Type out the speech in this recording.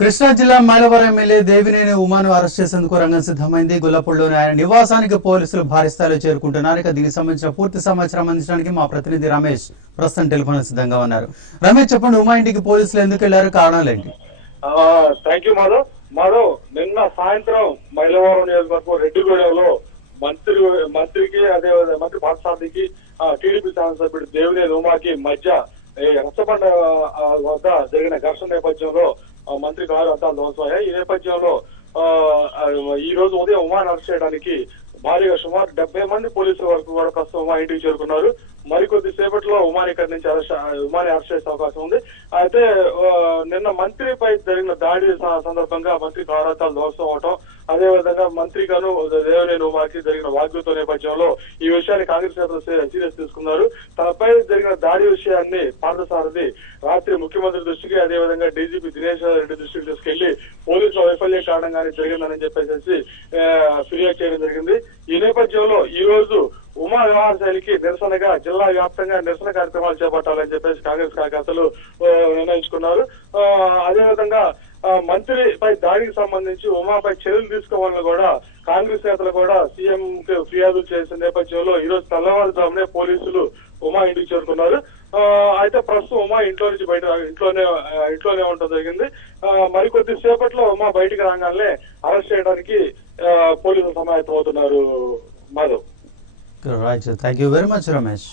కృష్ణా జిల్లా Mylavaram MLA Devineni ఉమాను arrest చేసేందుకు రంగం సిద్ధమైంది. గుల్లపూడిలోని ఆయన నివాసానికి పోలీసులు భారీ స్థాయిలో చేరుకుంటున్నారు. ఇక దీనికి సంబంధించిన పూర్తి సమాచారం అందించడానికి మా ప్రతినిధి రమేష్ ప్రస్తుతం టెలిఫోన్ సిద్ధంగా ఉన్నారు. రమేష్, చెప్పండి, ఉమా ఇంటికి పోలీసులు ఎందుకు వెళ్లారు, కారణాలేంటి? Thank you Madhav. నిన్న సాయంత్రం మైలవరం నియోజకవర్గం రెడ్డిగూడెంలో మంత్రికి అదేవిధంగా మంత్రి పాఠశాలకి టీడీపీ శాసనసభ్యుడు దేవినేని ఉమాకి మధ్య రచ్చబండ వద్ద జరిగిన ఘర్షణ నేపథ్యంలో మంత్రి కారు అద్దాలు ధ్వంసమయ్యాయి. ఈ నేపథ్యంలో ఈ రోజు ఉదయం ఉమాని అరెస్ట్ చేయడానికి భారీగా సుమారు 70 మంది పోలీసుల వరకు కూడా ప్రస్తుతం ఉమా ఇంటికి చేరుకున్నారు. మరికొద్ది సేపట్లో ఉమాని ఇక్కడి నుంచి ఉమాని అరెస్ట్ చేసే అవకాశం ఉంది. అయితే నిన్న మంత్రిపై జరిగిన దాడి సందర్భంగా మంత్రి కారాతాలు ధ్వంసం అవటం, అదేవిధంగా మంత్రి గాను దేవినేని ఉమాకి జరిగిన వాగ్యుత నేపథ్యంలో ఈ విషయాన్ని కాంగ్రెస్ నేతలు సీరియస్ తీసుకున్నారు. తనపై జరిగిన దాడి విషయాన్ని పార్థసారథి రాత్రి ముఖ్యమంత్రి దృష్టికి, అదేవిధంగా డీజీపీ దినేష్ రెడ్డి దృష్టికి తీసుకెళ్లి పోలీసుల వైఫల్యం కారణంగానే జరిగిందని చెప్పేసి ఫిర్యాదు చేయడం జరిగింది. ఈ నేపథ్యంలో ఈ రోజు ఉమా వ్యవహార శైలికి నిరసనగా జిల్లా వ్యాప్తంగా నిరసన కార్యక్రమాలు చేపట్టాలని చెప్పేసి కాంగ్రెస్ కార్యకర్తలు నిర్ణయించుకున్నారు. అదేవిధంగా మంత్రిపై దాడికి సంబంధించి ఉమాపై చర్యలు తీసుకోవాలని కూడా కాంగ్రెస్ నేతలు కూడా సీఎం కి ఫిర్యాదు చేసిన నేపథ్యంలో ఈ రోజు తెల్లవారుజామునే పోలీసులు ఉమా ఇంటికి చేరుకున్నారు. అయితే ప్రస్తుతం ఉమా ఇంట్లో నుంచి ఇంట్లోనే ఉండడం జరిగింది. మరికొద్ది సేపట్లో ఉమా బయటికి రాగానే అరెస్ట్ చేయడానికి పోలీసులు సమాయత్తం అవుతున్నారు. Madhav. Right. Thank you very much, Ramesh.